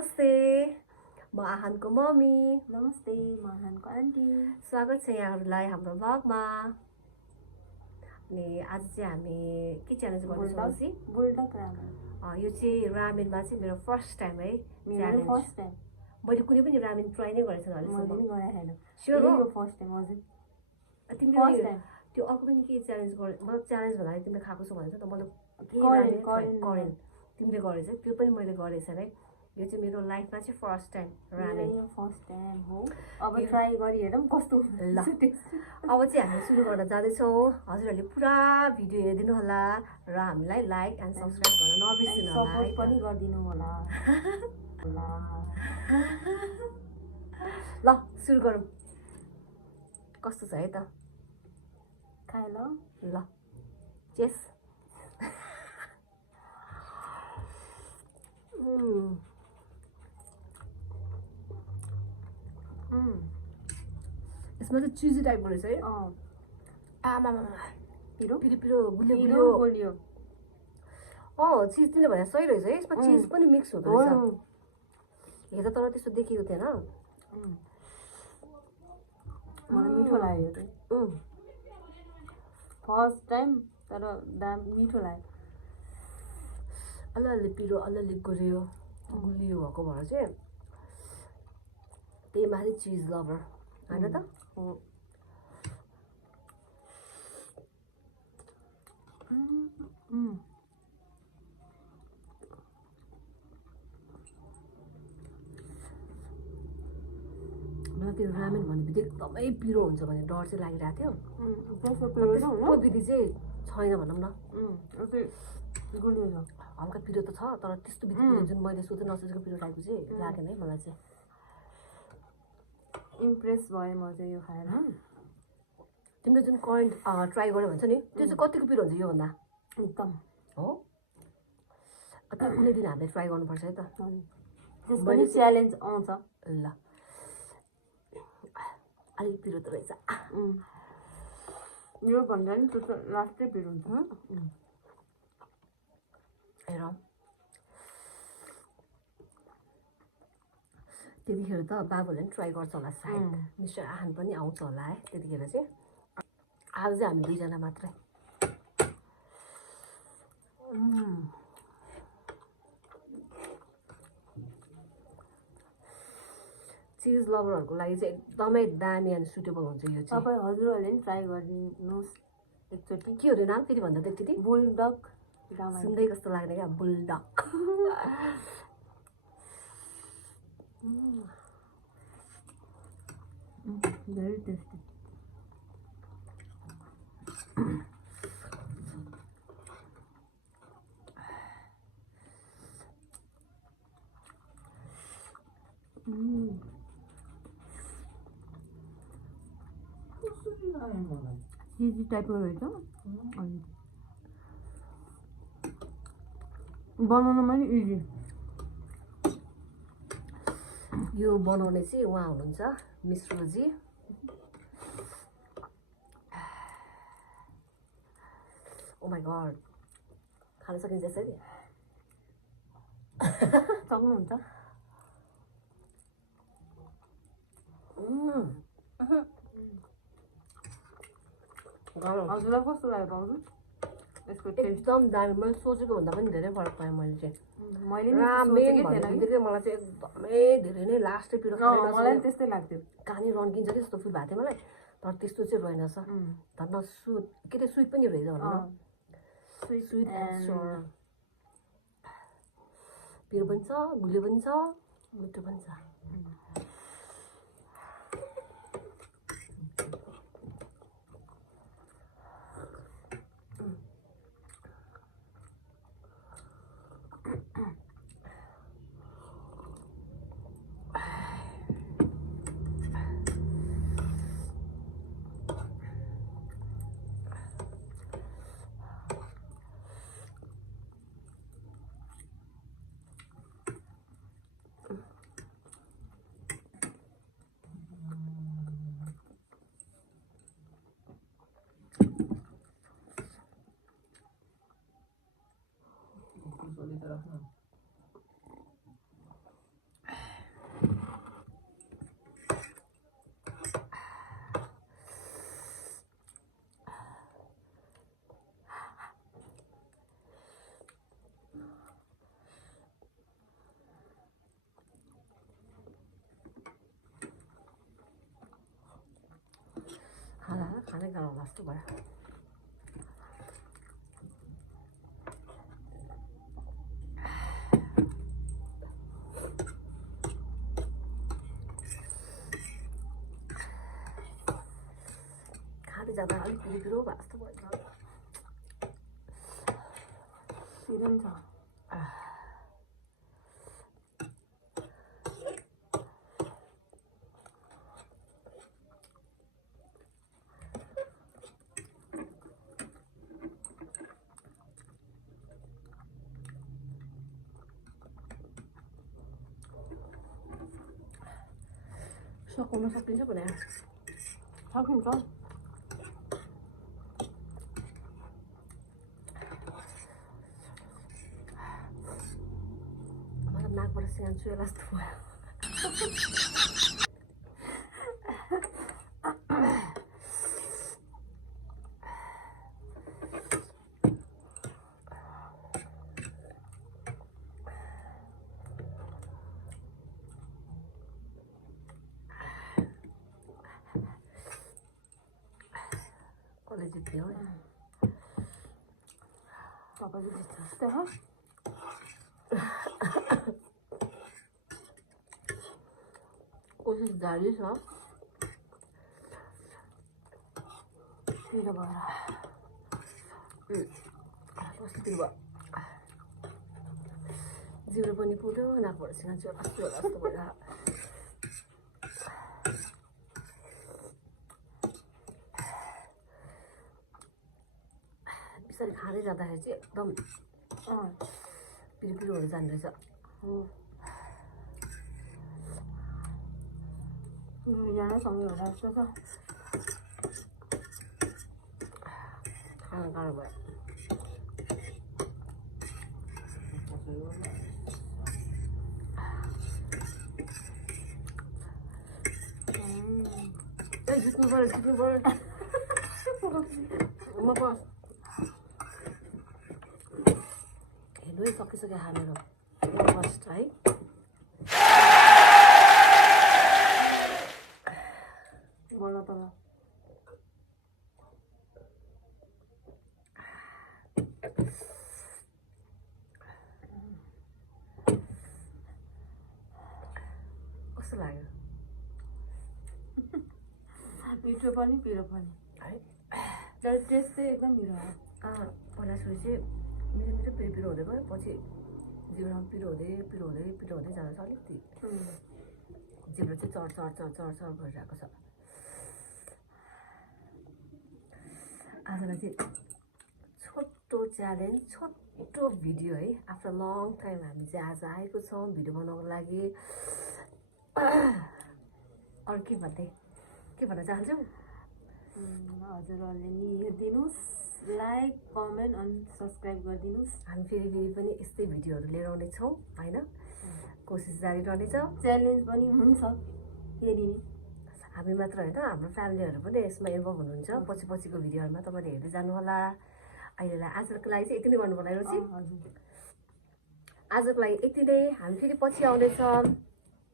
नमस्ते म आहानको मम्मी नमस्ते म आहानको आन्टी स्वागत छ यहाँहरूलाई हाम्रो ब्लगमा अनि आज चाहिँ हामी के च्यालेन्ज गर्दैछौँ अछि बुलडक रामेन यो चाहिँ रामेनमा चाहिँ मेरो फर्स्ट टाइम है मेरो फर्स्ट टाइम मैले कुनै पनि रामेन ट्राई नै गरेको छैन अहिलेसम्म मैले पनि गरेको छैन स्योर हो यो फर्स्ट टाइम हजुर तिमीले त्यो अर्को पनि के च्यालेन्ज गरे मतलब च्यालेन्ज भन्दा तिमीले खाएको छौ भन्छ त मतलब करेन तिमीले गरेछ त्यो पनि मैले गरेको छैन है यो चाहिँ मेरो लाइफमा चाहिँ फर्स्ट टाइम रामेन यो फर्स्ट टाइम हो अब ट्राई गरी हेरौँ कस्तो ल अब चाहिँ हामी सुरु गर्न जाँदैछौँ हजुरहरूले पुरा भिडियो हेरिदिनु होला र हामीलाई लाइक एन्ड सब्सक्राइब गर्न नबिर्सिनु होला सपोर्ट पनि गरिदिनु होला ल सुरु गरौँ कस्तो छ है त खाए ल चेस यसमा चाहिँ चिजी टाइपको रहेछ है आमा पिरो पिरो पिरो गुलियो गुलियो चिज तिमीले भने सही रहेछ है यसमा चिज पनि मिक्स हुँदो रहेछ हेर्दा तर त्यस्तो देखिएको थिएन मलाई मिठो लाग्यो फर्स्ट टाइम तर दाम मिठो लाग्यो अलि पिरो अलि गुलियो भएको भएर चाहिँ त्यही माथि चिज लभर होइन त मलाई त्यो रामेन भन्ने बित्तिकै एकदमै पिरो हुन्छ भने डर चाहिँ लागिरहेको थियो त्यसको विधि चाहिँ छैन भनौँ न हल्का पिरो त छ तर त्यस्तो बित्तिकै जुन मैले सोधेँ नसोचेको पिरो टाइपको चाहिँ लागेन है मलाई चाहिँ इम्प्रेस भएँ म चाहिँ यो खाएर तिमीले जुन करेन्ट ट्राई गर्यो भन्छ नि त्यो चाहिँ कतिको पिरो हुन्छ योभन्दा एकदम हो त्यो कुनै दिन हामीले ट्राई गर्नुपर्छ है त त्यसको नि च्यालेन्ज आउँछ ल अलिक पिरो त रहेछ यो भन्दा नि त्यो लास्टै पिरो हुन्छ हेर त्यतिखेर त बाबुले पनि ट्राई गर्छ होला सायद मिस्टर आहान पनि आउँछ होला है त्यतिखेर चाहिँ आज चाहिँ हामी दुईजना मात्रै चिज लभरहरूको लागि चाहिँ एकदमै दामी एन्ड सुटेबल हुन्छ यो चाहिँ तपाईँ हजुरहरूले पनि ट्राई गरिदिनुहोस् एकचोटि के हो रे नाम फेरि भन्दा त्यति बुलडक सुन्दै कस्तो लाग्ने क्या बुलडक भेरी टेस्टी चिजी टाइपको रहेछ अनि बनाउनु पनि इजी यो बनाउने चाहिँ उहाँ हुनुहुन्छ मिश्रजी ओ माई गड खान सकिन्छ यसरी सक्नुहुन्छ हजुरलाई कस्तो लाग्यो पाउँछु यसको एकदम दामी मैले सोचेको भन्दा पनि धेरै फरक पाएँ मैले चाहिँ मैले रामेन भन्ने बित्तिकै मलाई चाहिँ एकदमै धेरै नै लास्टै पिरो मलाई त्यस्तै लाग्थ्यो कहानी रन्किन्छ कि जस्तो फिल भएको थियो मलाई तर त्यस्तो चाहिँ रहेनछ धन्न सुट के त्यो स्विट पनि रहेछ भनौँ न स्विट एन्ड सोर पिरो पनि छ गुलियो पनि छ मिठो पनि छ खानै गाह्रो होला जस्तो भयो खाँदै जाँदा अलिक पिरो भयो जस्तो भयो पिरो नि छ सकाउन सकिन्छ भने सकिन्छ मतलब नाकबाट सिँगान चुहे जस्तो भयो कसले जित्यो तपाईँ जित्छ जस्तै हो कोसिस जारी छ पिरो भएर कस्तो पिरो भयो जिब्रो पनि पुग्यो नाकबाट सिँगान चुहे कस्तो होला जस्तो भएर बिस्तारै खाँदै जाँदाखेरि चाहिँ एकदम पिरो पिरोहरू जाने रहेछ दुईजना सँगै होला जस्तो छ खान गाह्रो भयो ए जित्नु पऱ्यो म बस हेर्नु है सकिसक्यो हालेर फर्स्ट है बल्ल तल कस्तो लाग्यो मिठो पनि पिरो पनि है तर टेस्ट चाहिँ एकदम मिठो हो पहिला सुरु चाहिँ मिठो मिठो पिरो पिरो हुँदै गयो पछि जिब्रोमा पिरो हुँदै जाँदैछ अलिकति जिब्रो चाहिँ चढ भइरहेको छ आजलाई चाहिँ छोटो च्यालेन्ज छोटो भिडियो है आफ्टर लङ टाइम हामी चाहिँ आज आएको छौँ भिडियो बनाउनको लागि अरू के भन्न चाहन्छौ हजुरहरूले नि हेरिदिनुहोस् लाइक कमेन्ट अनि सब्सक्राइब गरिदिनुहोस् हामी फेरि पनि यस्तै भिडियोहरू लिएर आउनेछौँ होइन कोसिस जारी रहनेछ च्यालेन्ज पनि हुन्छ हेरिने हामी मात्र होइन हाम्रो फ्यामिलीहरू पनि यसमा इन्भल्भ हुनुहुन्छ पछिको भिडियोहरूमा तपाईँले हेर्दै जानुहोला अहिलेलाई आजको लागि चाहिँ यति नै गर्नुपर्ला रुचि आजको लागि यति नै हामी फेरि पछि आउनेछौँ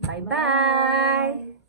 बाई बाई